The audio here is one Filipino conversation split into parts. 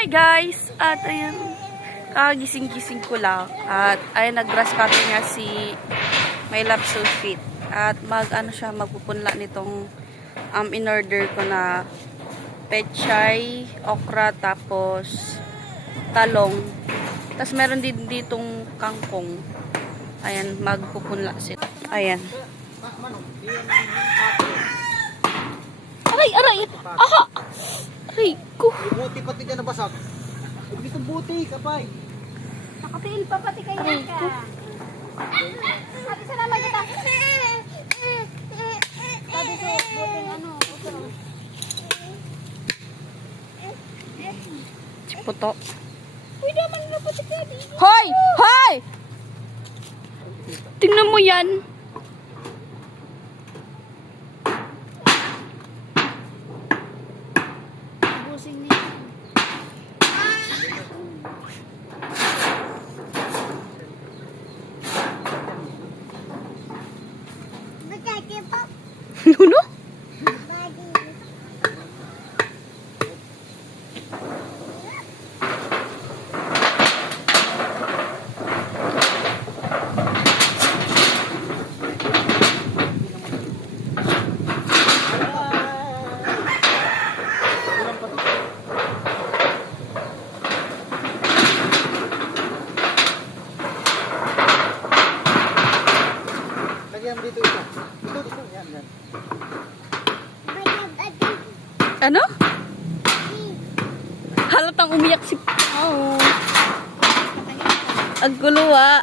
Hi guys! At ayun, kagising-gising ko lang. At ayun, nag-grass cutting nga si My Love So Sweet. At magpupunla nitong in-order ko na pechay, okra, tapos talong. Tapos meron din ditong kangkong. Ayan, magpupunla sila. Ayan. Aray! Aray! Aha! Aray ko! Buti pati dyan nabasag. Huwag itong buti, kapay. Nakapil pa pati kaya ka. Sabi sa naman kita. Sabi sa buti ano. Puto. Uy, naman na pati ka. Hoy! Hoy! Tingnan mo yan. Busing niya. Nuno? Lagyan mo dito ito. Ito, yan, yan. Ano? Halatang umiyak si Pao. Ang gulo ah.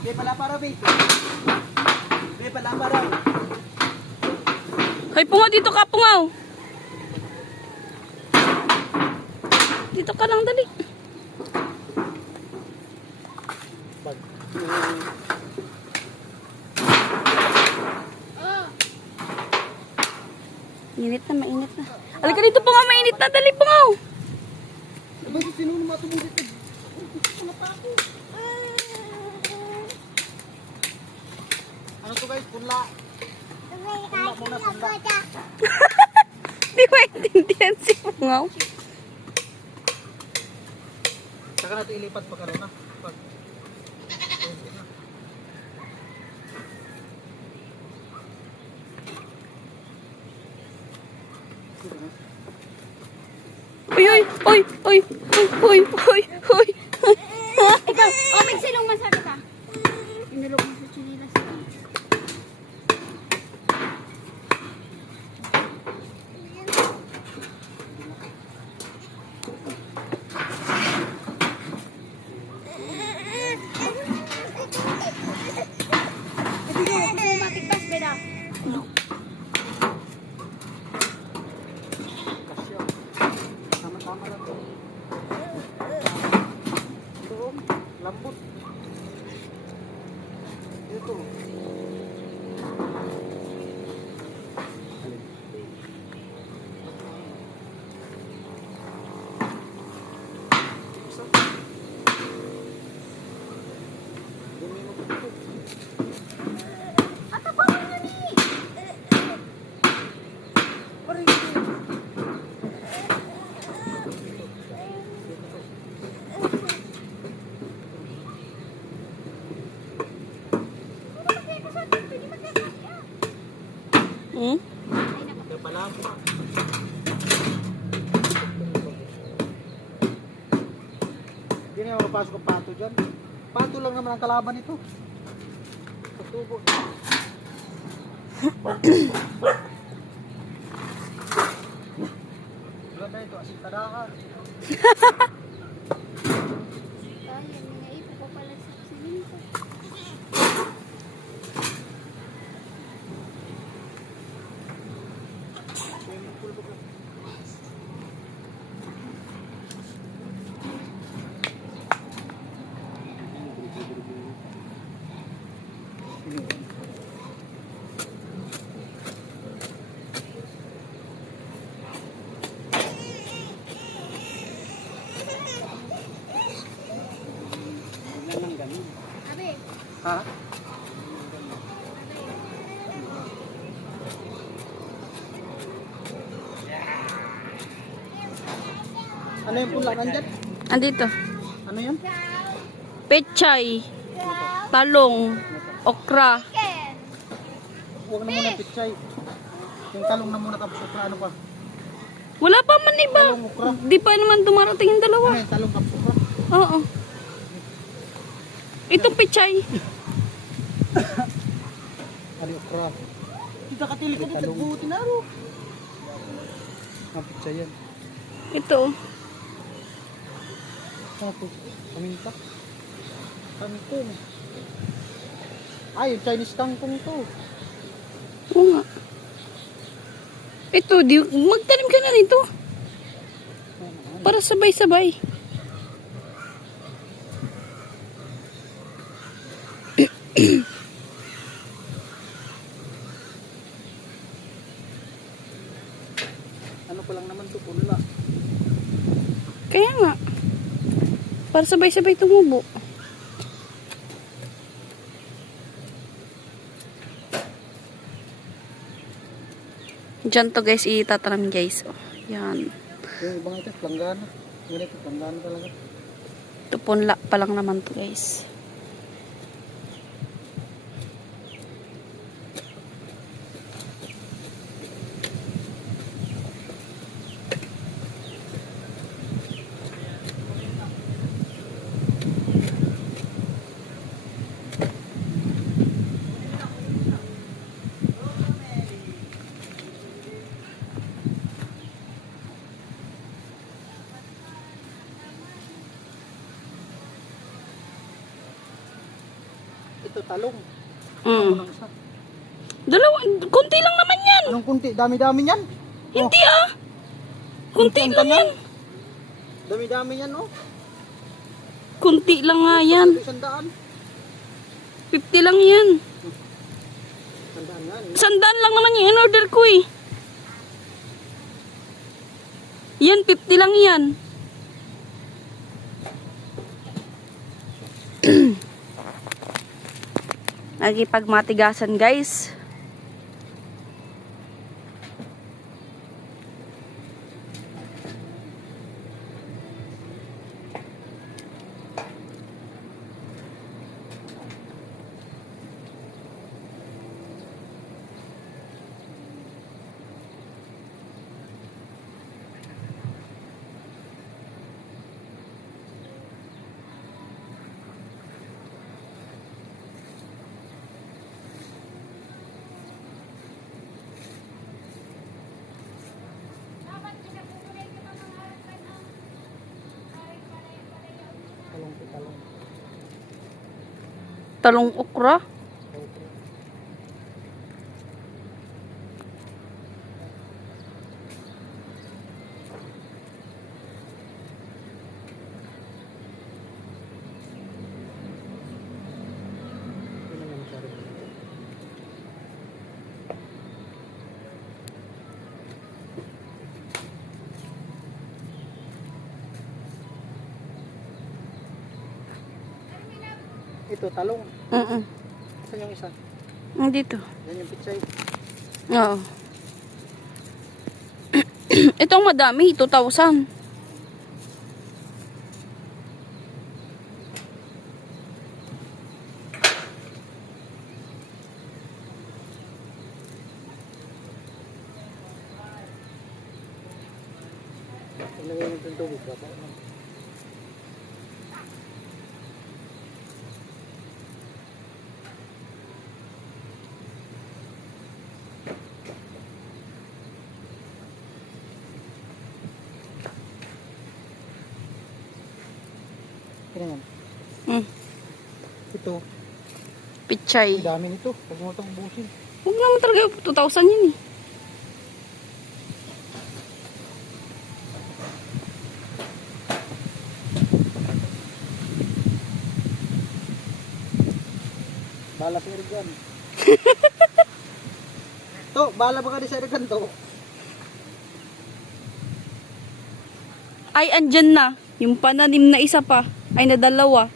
Hindi pala para, babe. Hindi pala para. Hoy, pungaw dito ka, pungaw. Dito ka lang, dali. Bag. Init na, mainit na. Halika dito, pungaw, mainit na, dali, pungaw. Abay, sino naman matubig ito? Wala pa ako. Ano to guys? Punla. Punla muna, punla. Di ko intindihan si pungaw. Saka natin ilipat pa karoon na. Pag. Uy, uy, uy, uy, uy, uy, uy, uy. Ikaw, oh, may silong masabi ka. Inulog mo sa chinilas. Matikpas, beda. Kasyo. Sama-sama lang to. Ito, lambot. Ito. Hmm? Kaya pala ako. Hindi na mapapasok ang pato dyan. Pato lang naman ang kalaban ito. Patubo. Wala na ito, asin tadahan. Ay, naipo ko pala sa siminto. Ha? Ano yung pula nandyan? Andito. Ano yun? Pechay, talong, okra. Huwag na muna yung pichay. Yung talong na muna tapos okra. Ano pa? Wala pa man iba. Talong, okra. Di pa naman dumarating yung dalawa. Ano yung talong tapos okra? Oo. Itong pechay. Ano yung okra? Kita katili ko dito. Buti na ro. Ang pichay yan. Ito. Ano po? Paminta? Kangkong. Ay, yung Chinese kangkong to. Oo nga. Ito, magtanim ka na rito. Para sabay-sabay. Ano pa lang naman to, pula. Kaya nga. Para sabay-sabay tumubo. Diyan to guys, itatanim guys. Oh, yan. Yung ibang ito, planggana. Yung ito, planggana talaga. Ito punla pa lang naman to guys. Ito, talong. Mm. Unang isa. Dalawa, kunti lang naman yan. Anong kunti? Dami-dami yan. Hindi ah. Kunti lang yan. Dami-dami yan, oh. Kunti lang nga yan. 100. 50 lang yan. 100 yan. 100 lang naman yung in-order ko eh. Yan, 50 lang yan. Lagi pagmatigasan guys. Talong to talong. Talong okra. Yun naman siya rin. Ito, talong. Saan yung isa? Dito. Yan yung pichay. Oo. Itong madami, 2,000. Ilagay mo yung tubig ba? Tingnan. Ito, Pichay. ang dami nito. Huwag mo itong ubusin. Huwag naman talaga 2,000 yun eh. Bala sa Irigan. To, bala ba ka di sa Irigan to? Ay, andyan na. Yung pananim na isa pa. Ay, na dalawa.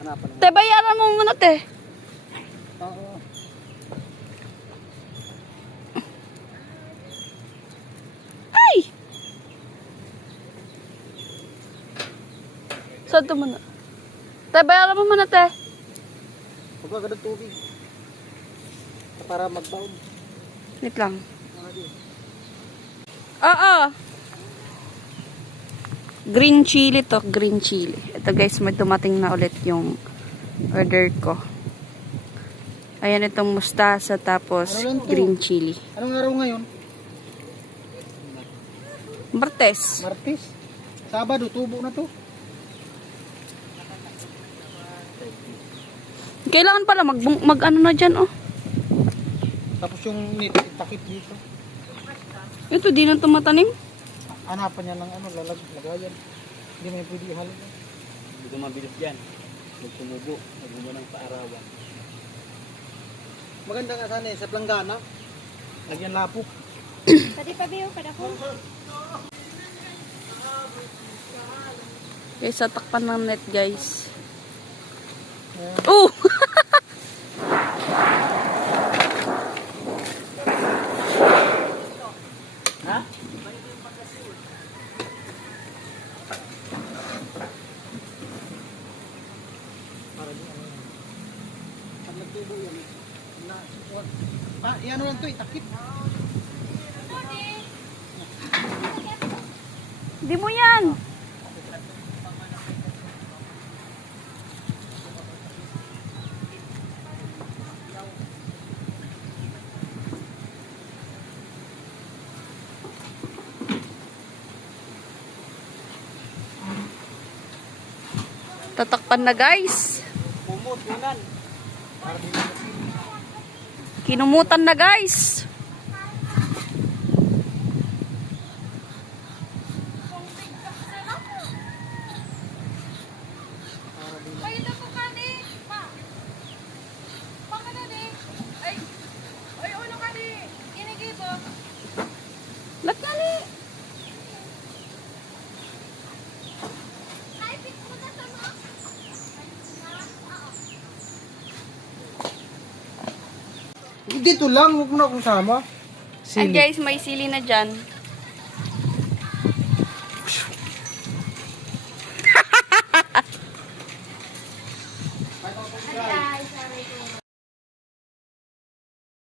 Hanapan mo. Te, bayaran mo muna, te. Oo. Ay! Saan ito muna? Te, bayaran mo muna, te. Huwag ka agad ng tubig. Para magbaon. Wait lang. Oo. Green chili to, green chili. Ito guys, may dumating na ulit yung order ko. Ayan itong mustasa tapos Ano lang to? green chili. Anong araw ngayon? Martes. Martes. Sabado, tubo na to. Kailangan pala mag ano na dyan, oh. Tapos yung takip dito. Ito, di na tumatanim. Hanapan niya ng ano, lagayan. Hindi may pwede ihalin. Hindi ko mabilis yan. Huwag tumubo. Huwag mo ng paarawan. Maganda nga sana sa planggana. Lagyan lapok. Pati pa biyo, pada ko. Guys, sa takpan ng net, guys. Ayan. Oh! Ha? Para di ano. Pag nagtubo yan. Na, yan lang to, itakip. Di mo yan. Tatakpan na guys. Pumot, yunan. Kinumutan na guys. Latali. Dito lang, huwag mo na akong sama. And guys, may sili na dyan.